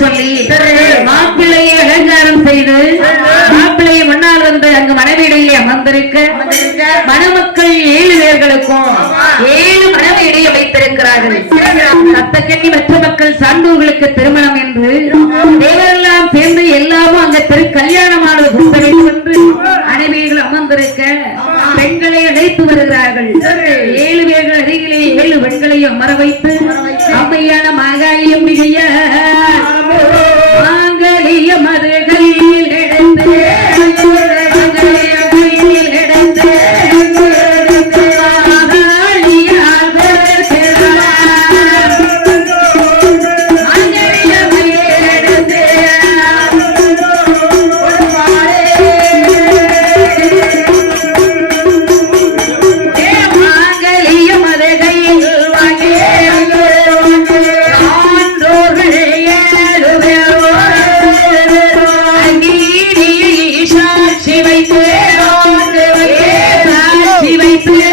சொல்லி மாப்பிள்ளையை அலங்காரம் செய்து மாப்பிள்ளையை முன்னால் வந்து அங்கு மனைவிடையே அமர்ந்திருக்க மணமக்கள் 7 பேர்களுக்கும் 7 மனைவிடையே வைத்திருக்கிறார்கள். சத்தக்கண்ணி மற்ற மக்கள் சான்றோர்களுக்கு திருமணம் என்று தேவரெல்லாம் சேர்ந்து எல்லாரும் அங்க கல்யாணமானது புத்தகம் என்று அனைவர்கள் அமர்ந்திருக்க பெண்களை அழைத்து வருகிறார்கள். 7 பேர்கள் அருகிலே 7 பெண்களையும் அமர வைத்து அம்மையான மாகாளியம் மிகைய மாங்கலியம் அது கையில் எடுத்து வைத்து